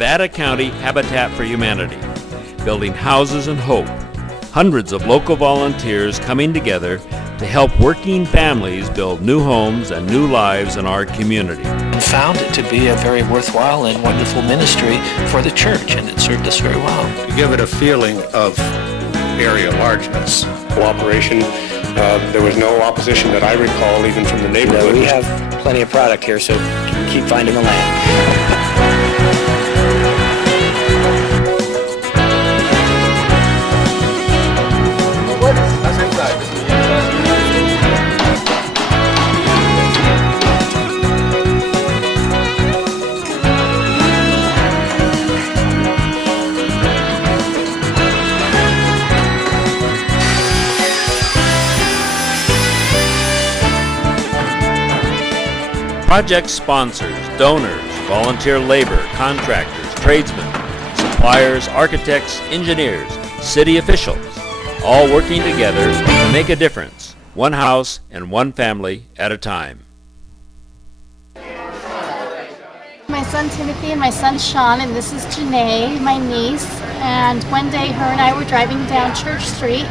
Nevada County Habitat for Humanity, building houses and hope. Hundreds of local volunteers coming together to help working families build new homes and new lives in our community. Found it to be a very worthwhile and wonderful ministry for the church, and it served us very well. To give it a feeling of area largeness. Cooperation, there was no opposition that I recall, even from the neighborhood. We have plenty of product here, so keep finding the land. Project sponsors, donors, volunteer labor, contractors, tradesmen, suppliers, architects, engineers, city officials, all working together to make a difference, one house and one family at a time. My son Timothy and my son Sean, and this is Janae, my niece, and one day her and I were driving down Church Street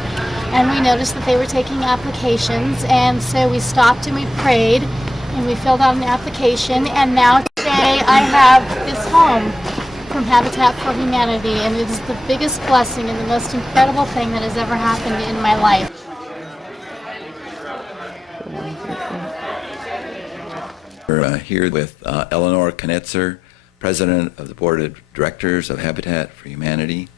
and we noticed that they were taking applications, and so we stopped and we prayed and we filled out an application, and now today I have this home from Habitat for Humanity, and it is the biggest blessing and the most incredible thing that has ever happened in my life. We're here with Eleanor Mentzer, President of the Board of Directors of Habitat for Humanity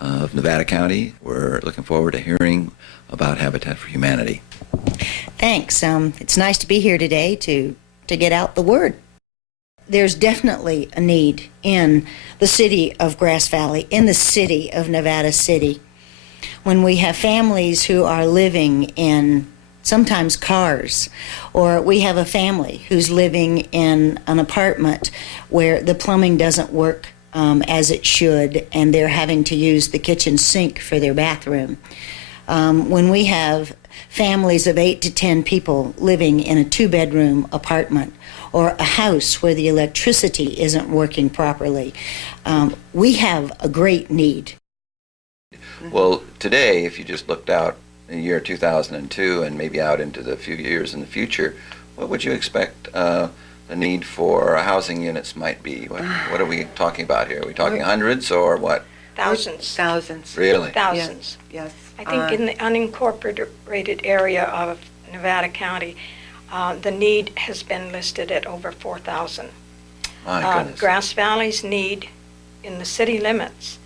of Nevada County. We're looking forward to hearing about Habitat for Humanity. Thanks. It's nice to be here today to get out the word. There's definitely a need in the city of Grass Valley, in the city of Nevada City, when we have families who are living in sometimes cars, or we have a family who's living in an apartment where the plumbing doesn't work as it should, and they're having to use the kitchen sink for their bathroom. When we have families of 8 to 10 people living in a 2-bedroom apartment, or a house where the electricity isn't working properly, we have a great need. Well, today, if you just looked out in the year 2002 and maybe out into the few years in the future, what would you expect the need for housing units might be? What are we talking about here? Are we talking hundreds or what? Thousands. Thousands. Really? Thousands. Yes. I think in the unincorporated area of Nevada County, the need has been listed at over 4,000. My goodness. Grass Valley's need in the city limits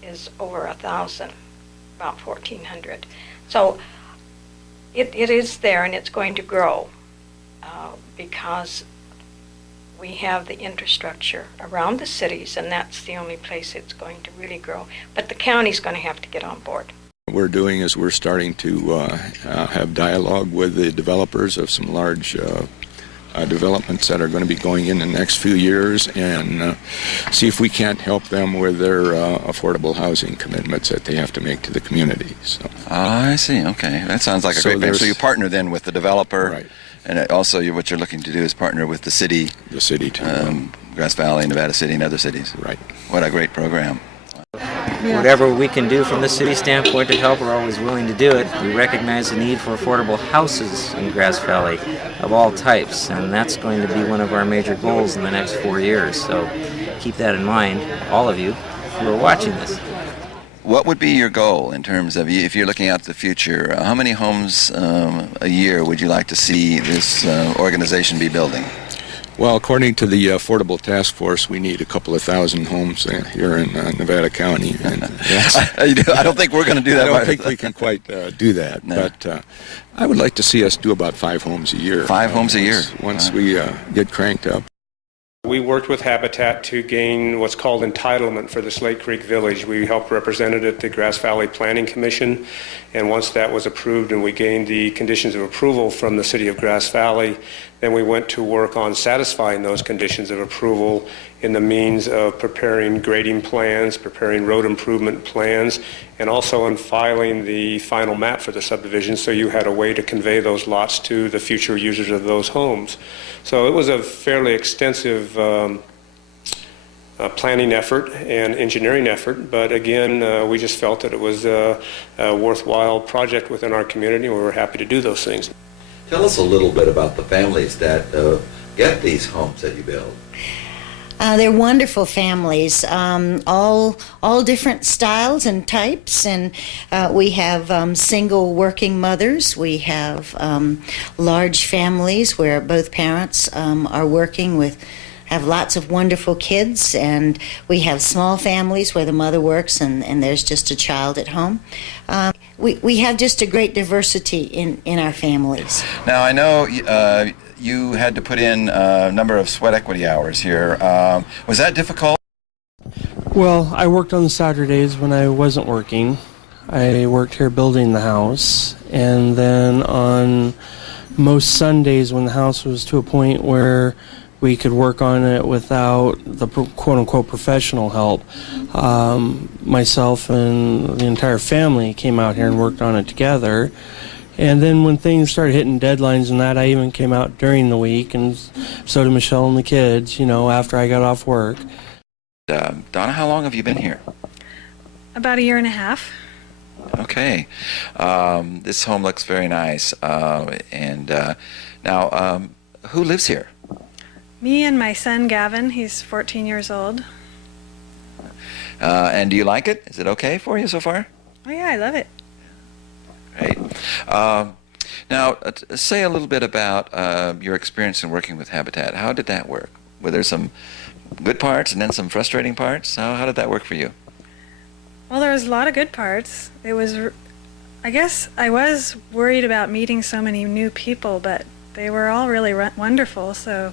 is over 1,000, about 1,400. So it is there, and it's going to grow because we have the infrastructure around the cities, and that's the only place it's going to really grow. But the county's going to have to get on board. What we're doing is we're starting to have dialogue with the developers of some large developments that are going to be going in the next few years, and see if we can't help them with their affordable housing commitments that they have to make to the community. So. I see. Okay, that sounds like a great thing. So you partner then with the developer, right? And also what you're looking to do is partner with the city. The city too. Grass Valley, Nevada City, and other cities. Right. What a great program. Whatever we can do from the city standpoint to help, we're always willing to do it. We recognize the need for affordable houses in Grass Valley of all types, and that's going to be one of our major goals in the next 4 years. So keep that in mind, all of you who are watching this. What would be your goal in terms of, if you're looking out to the future, how many homes a year would you like to see this organization be building? Well, according to the Affordable Task Force, we need a couple of thousand homes here in Nevada County. And I don't think we're going to do that. I don't think we can quite do that. No. But I would like to see us do about 5 homes a year. 5 homes a year? Once we get cranked up. We worked with Habitat to gain what's called entitlement for the Slate Creek Village. We helped represent it at the Grass Valley Planning Commission, and once that was approved and we gained the conditions of approval from the City of Grass Valley, then we went to work on satisfying those conditions of approval in the means of preparing grading plans, preparing road improvement plans, and also in filing the final map for the subdivision, so you had a way to convey those lots to the future users of those homes. So it was a fairly extensive planning effort and engineering effort, but again, we just felt that it was a worthwhile project within our community, and we were happy to do those things. Tell us a little bit about the families that get these homes that you build. They're wonderful families, all different styles and types, and we have single working mothers. We have large families where both parents are working have lots of wonderful kids, and we have small families where the mother works and there's just a child at home. We have just a great diversity in our families. Now, I know you had to put in a number of sweat equity hours here. Was that difficult? Well, I worked on Saturdays when I wasn't working. I worked here building the house, and then on most Sundays when the house was to a point where we could work on it without the quote-unquote professional help, myself and the entire family came out here and worked on it together. And then when things started hitting deadlines and that, I even came out during the week, and so did Michelle and the kids, after I got off work. Donna, how long have you been here? About a year and a half. Okay. This home looks very nice. Now, who lives here? Me and my son Gavin. He's 14 years old. And do you like it? Is it okay for you so far? Oh yeah, I love it. Great. Now, say a little bit about your experience in working with Habitat. How did that work? Were there some good parts and then some frustrating parts? How did that work for you? Well, there was a lot of good parts. I guess I was worried about meeting so many new people, but they were all really wonderful, so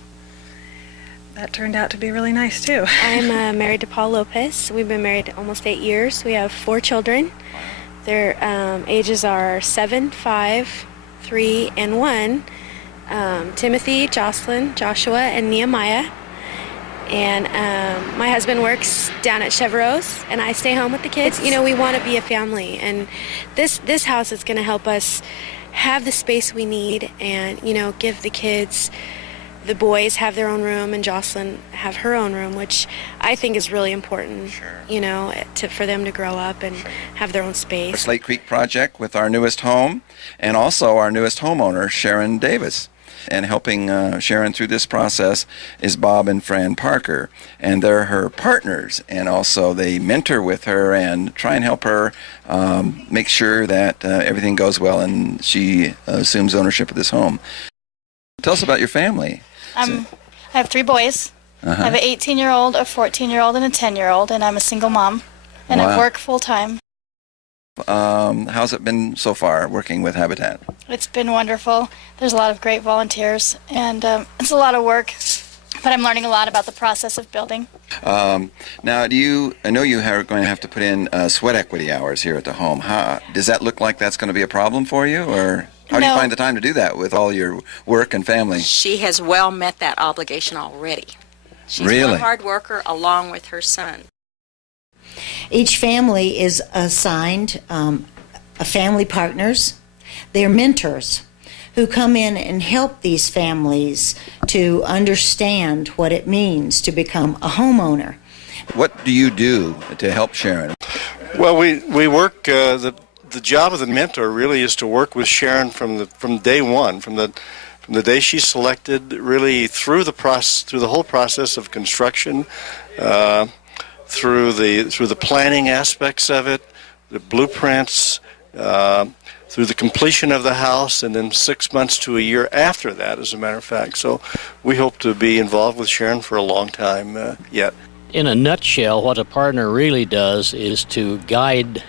that turned out to be really nice too. I'm married to Paul Lopez. We've been married almost 8 years. We have 4 children. Their ages are 7, 5, 3, and 1. Timothy, Jocelyn, Joshua, and Nehemiah. And my husband works down at Chevreau's, and I stay home with the kids. We want to be a family, and this house is going to help us have the space we need and, give the kids. The boys have their own room, and Jocelyn have her own room, which I think is really important, for them to grow up and have their own space. Slate Creek project with our newest home, and also our newest homeowner, Sharon Davis. And helping Sharon through this process is Bob and Fran Parker, and they're her partners, and also they mentor with her and try and help her make sure that everything goes well and she assumes ownership of this home. Tell us about your family. I have 3 boys. I have an 18-year-old, a 14-year-old, and a 10-year-old, and I'm a single mom, and I work full-time. How's it been so far working with Habitat? It's been wonderful. There's a lot of great volunteers, and it's a lot of work, but I'm learning a lot about the process of building. Now, I know you are going to have to put in sweat equity hours here at the home. Does that look like that's going to be a problem for you, or how do you find the time to do that with all your work and family? She has well met that obligation already. She's really? A hard worker along with her son. Each family is assigned family partners. They're mentors who come in and help these families to understand what it means to become a homeowner. What do you do to help Sharon? Well, we work. The job of the mentor really is to work with Sharon from day one, from the day she's selected, really through the whole process of construction. Through the planning aspects of it, the blueprints, through the completion of the house, and then 6 months to a year after that, as a matter of fact. So we hope to be involved with Sharon for a long time yet. In a nutshell, what a partner really does is to guide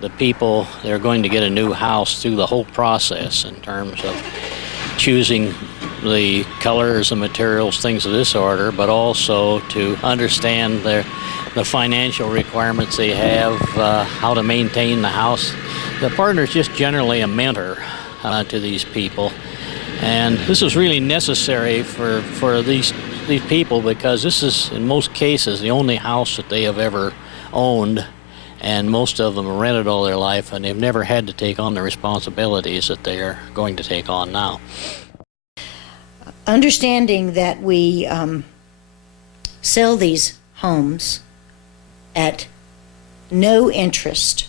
the people that are going to get a new house through the whole process in terms of choosing the colors and materials, things of this order, but also to understand the financial requirements they have, how to maintain the house. The partner is just generally a mentor to these people, and this is really necessary for these people because this is, in most cases, the only house that they have ever owned, and most of them rented all their life, and they've never had to take on the responsibilities that they are going to take on now. Understanding that we sell these homes at no interest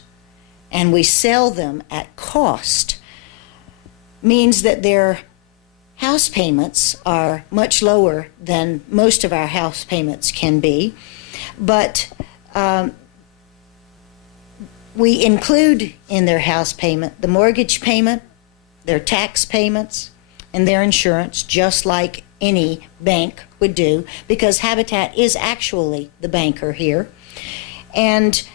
and we sell them at cost means that their house payments are much lower than most of our house payments can be. But we include in their house payment the mortgage payment, their tax payments, and their insurance, just like any bank would do, because Habitat is actually the banker here. And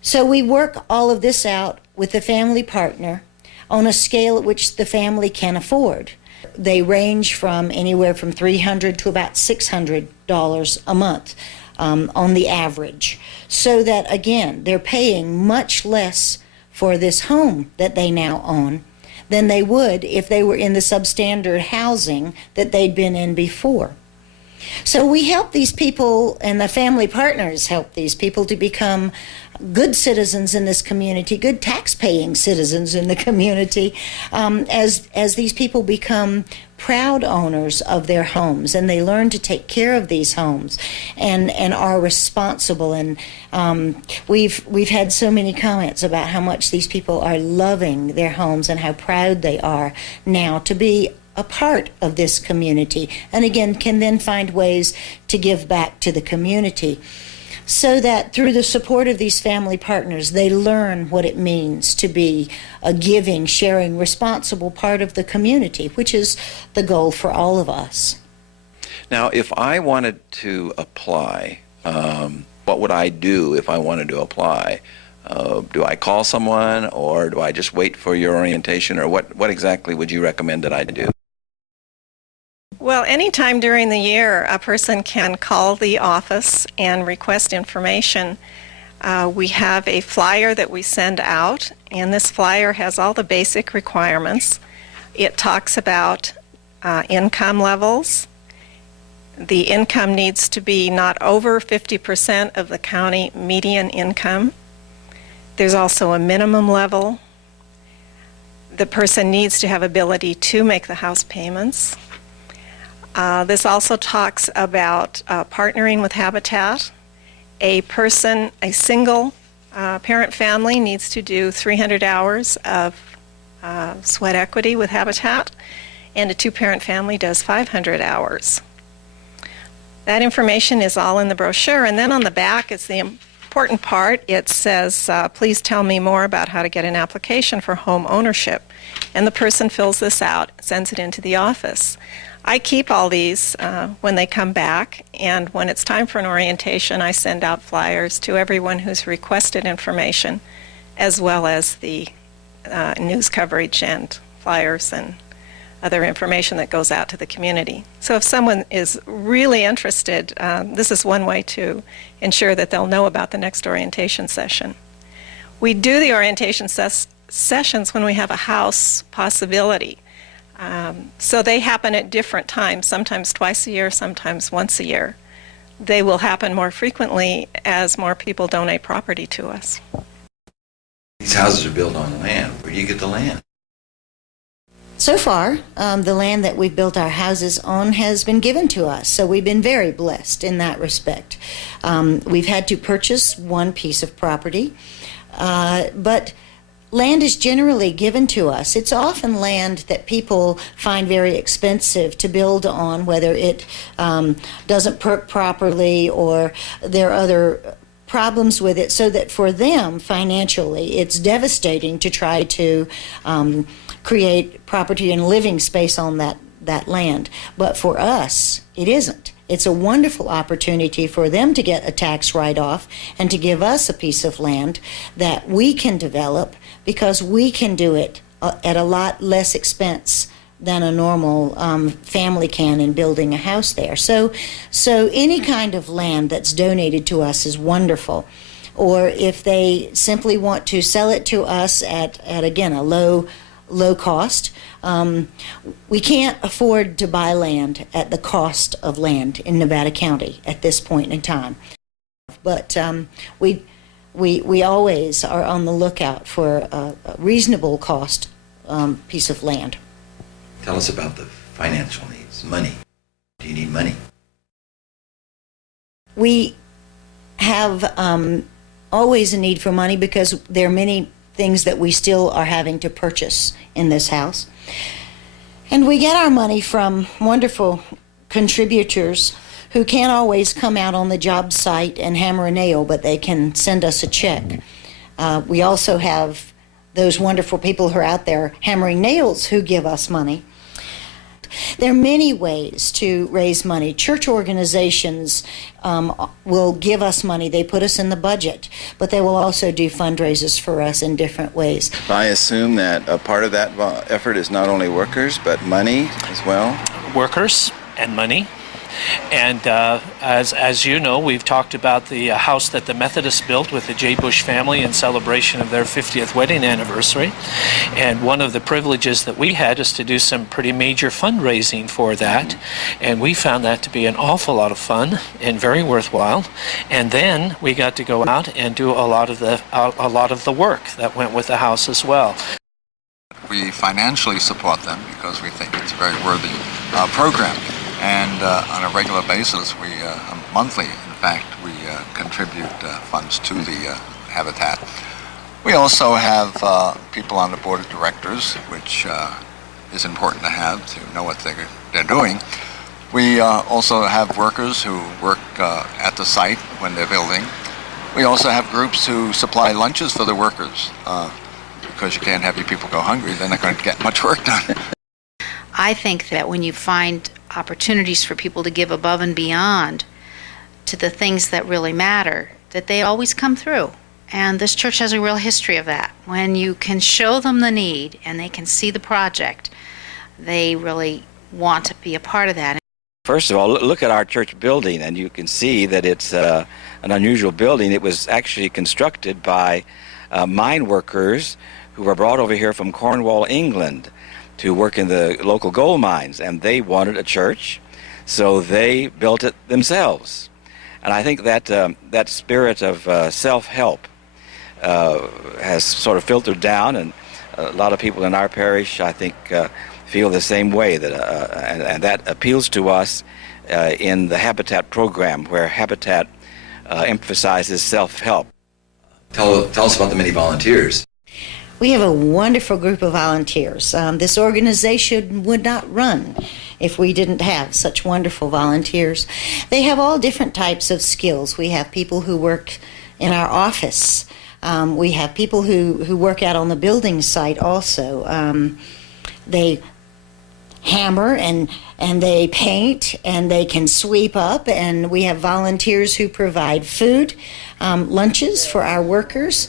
so we work all of this out with the family partner on a scale at which the family can afford. They range from anywhere from $300 to about $600 a month on the average. So that, again, they're paying much less for this home that they now own than they would if they were in the substandard housing that they'd been in before. So we help these people, and the family partners help these people to become good citizens in this community, good tax-paying citizens in the community, as these people become proud owners of their homes, and they learn to take care of these homes and are responsible. And we've had so many comments about how much these people are loving their homes and how proud they are now to be a part of this community, and again can then find ways to give back to the community, so that through the support of these family partners they learn what it means to be a giving, sharing, responsible part of the community, which is the goal for all of us. Now, if I wanted to apply, what would I do if I wanted to apply? Do I call someone, or do I just wait for your orientation, or what exactly would you recommend that I do? Well, anytime during the year, a person can call the office and request information. We have a flyer that we send out, and this flyer has all the basic requirements. It talks about income levels. The income needs to be not over 50% of the county median income. There's also a minimum level. The person needs to have ability to make the house payments. This also talks about partnering with Habitat. A single parent family needs to do 300 hours of sweat equity with Habitat, and a two-parent family does 500 hours. That information is all in the brochure, and then on the back is the important part. It says, please tell me more about how to get an application for home ownership. And the person fills this out, sends it into the office. I keep all these when they come back, and when it's time for an orientation, I send out flyers to everyone who's requested information, as well as the news coverage and flyers and other information that goes out to the community. So if someone is really interested, this is one way to ensure that they'll know about the next orientation session. We do the orientation sessions when we have a house possibility. So they happen at different times, sometimes twice a year, sometimes once a year. They will happen more frequently as more people donate property to us. These houses are built on land. Where do you get the land? So far, the land that we've built our houses on has been given to us, so we've been very blessed in that respect. We've had to purchase one piece of property, but land is generally given to us. It's often land that people find very expensive to build on, whether it doesn't perk properly or there are other problems with it, so that for them, financially, it's devastating to try to create property and living space on that land. But for us, it isn't. It's a wonderful opportunity for them to get a tax write-off and to give us a piece of land that we can develop, because we can do it at a lot less expense than a normal family can in building a house there. So any kind of land that's donated to us is wonderful. Or if they simply want to sell it to us at again, a low cost, we can't afford to buy land at the cost of land in Nevada County at this point in time. But we always are on the lookout for a reasonable cost piece of land. Tell us about the financial needs. Money. Do you need money? We have always a need for money because there are many things that we still are having to purchase in this house. And we get our money from wonderful contributors who can't always come out on the job site and hammer a nail, but they can send us a check. We also have those wonderful people who are out there hammering nails who give us money. There are many ways to raise money. Church organizations will give us money. They put us in the budget, but they will also do fundraisers for us in different ways. I assume that a part of that effort is not only workers, but money as well? Workers and money. And as you know, we've talked about the house that the Methodists built with the J. Bush family in celebration of their 50th wedding anniversary. And one of the privileges that we had is to do some pretty major fundraising for that. And we found that to be an awful lot of fun and very worthwhile. And then we got to go out and do a lot of the work that went with the house as well. We financially support them because we think it's a very worthy program. And on a regular basis, monthly, in fact, we contribute funds to the Habitat. We also have people on the board of directors, which is important to have to know what they're doing. We also have workers who work at the site when they're building. We also have groups who supply lunches for the workers because you can't have your people go hungry, they're not going to get much work done. I think that when you find opportunities for people to give above and beyond to the things that really matter, that they always come through. And this church has a real history of that. When you can show them the need and they can see the project, they really want to be a part of that. First of all, look at our church building, and you can see that it's an unusual building. It was actually constructed by mine workers who were brought over here from Cornwall, England, to work in the local gold mines, and they wanted a church, so they built it themselves. And I think that that spirit of self-help has sort of filtered down, and a lot of people in our parish, I think, feel the same way, that and that appeals to us in the Habitat program, where Habitat emphasizes self-help. Tell us about the many volunteers. We have a wonderful group of volunteers. This organization would not run if we didn't have such wonderful volunteers. They have all different types of skills. We have people who work in our office. We have people who work out on the building site also. They hammer and they paint and they can sweep up, and we have volunteers who provide food, lunches for our workers.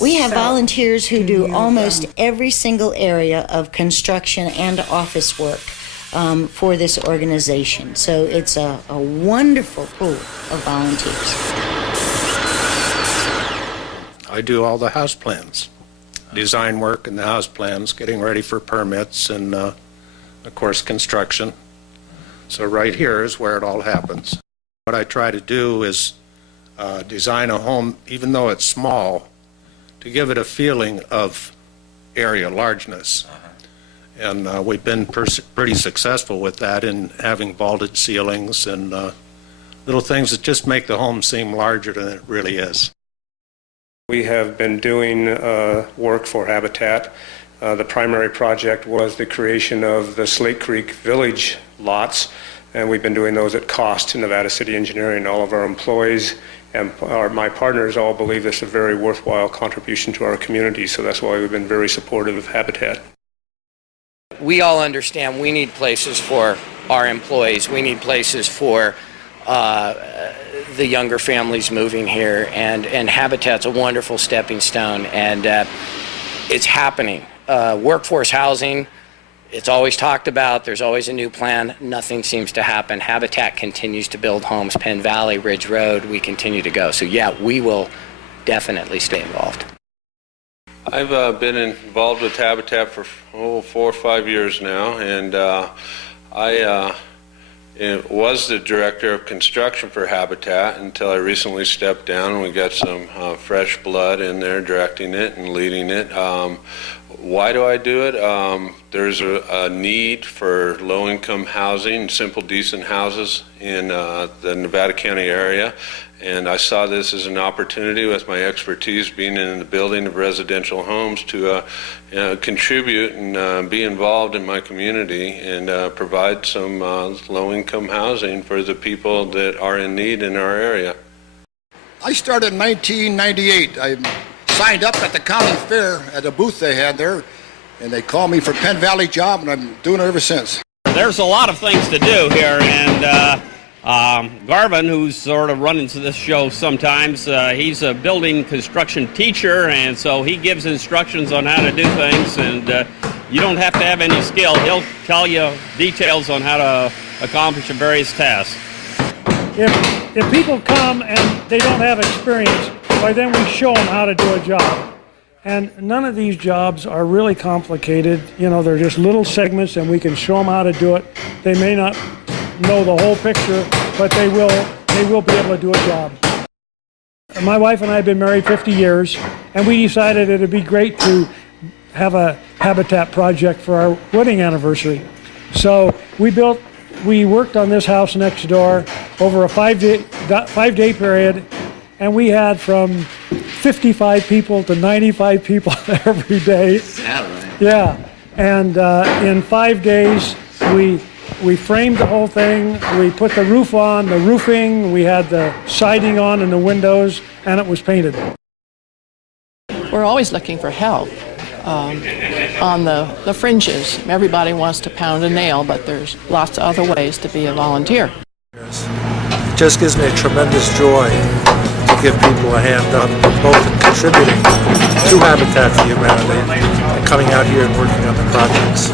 We have volunteers who do almost every single area of construction and office work for this organization. So it's a wonderful pool of volunteers. I do all the house plans, design work and the house plans, getting ready for permits and, of course, construction. So right here is where it all happens. What I try to do is design a home, even though it's small, to give it a feeling of area largeness. And we've been pretty successful with that in having vaulted ceilings and little things that just make the home seem larger than it really is. We have been doing work for Habitat. The primary project was the creation of the Slate Creek Village lots, and we've been doing those at cost to Nevada City Engineering. All of our employees and my partners all believe this is a very worthwhile contribution to our community, so that's why we've been very supportive of Habitat. We all understand we need places for our employees. We need places for the younger families moving here, and Habitat's a wonderful stepping stone, and it's happening. Workforce housing, it's always talked about. There's always a new plan. Nothing seems to happen. Habitat continues to build homes. Penn Valley, Ridge Road, we continue to go. So yeah, we will definitely stay involved. I've been involved with Habitat for 4 or 5 years now, and I was the director of construction for Habitat until I recently stepped down, and we got some fresh blood in there directing it and leading it. Why do I do it? There's a need for low-income housing, simple, decent houses in the Nevada County area. And I saw this as an opportunity with my expertise being in the building of residential homes to contribute and be involved in my community and provide some low-income housing for the people that are in need in our area. I started in 1998. I signed up at the county fair at a booth they had there, and they called me for Penn Valley job, and I'm doing it ever since. There's a lot of things to do here, and Garvin, who's sort of running this show sometimes, he's a building construction teacher, and so he gives instructions on how to do things, and you don't have to have any skill. He'll tell you details on how to accomplish various tasks. If people come and they don't have experience, well, then we show them how to do a job. And none of these jobs are really complicated. You know, they're just little segments, and we can show them how to do it. They may not know the whole picture, but they will be able to do a job. My wife and I have been married 50 years, and we decided it would be great to have a habitat project for our wedding anniversary. So we worked on this house next door over a five-day period, and we had from 55 people to 95 people every day. Is that right? Yeah, and in 5 days we framed the whole thing. We put the roof on, the roofing. We had the siding on and the windows, and it was painted. We're always looking for help on the fringes. Everybody wants to pound a nail, but there's lots of other ways to be a volunteer. It just gives me a tremendous joy to give people a hand up, both in contributing to Habitat for Humanity and coming out here and working on the projects.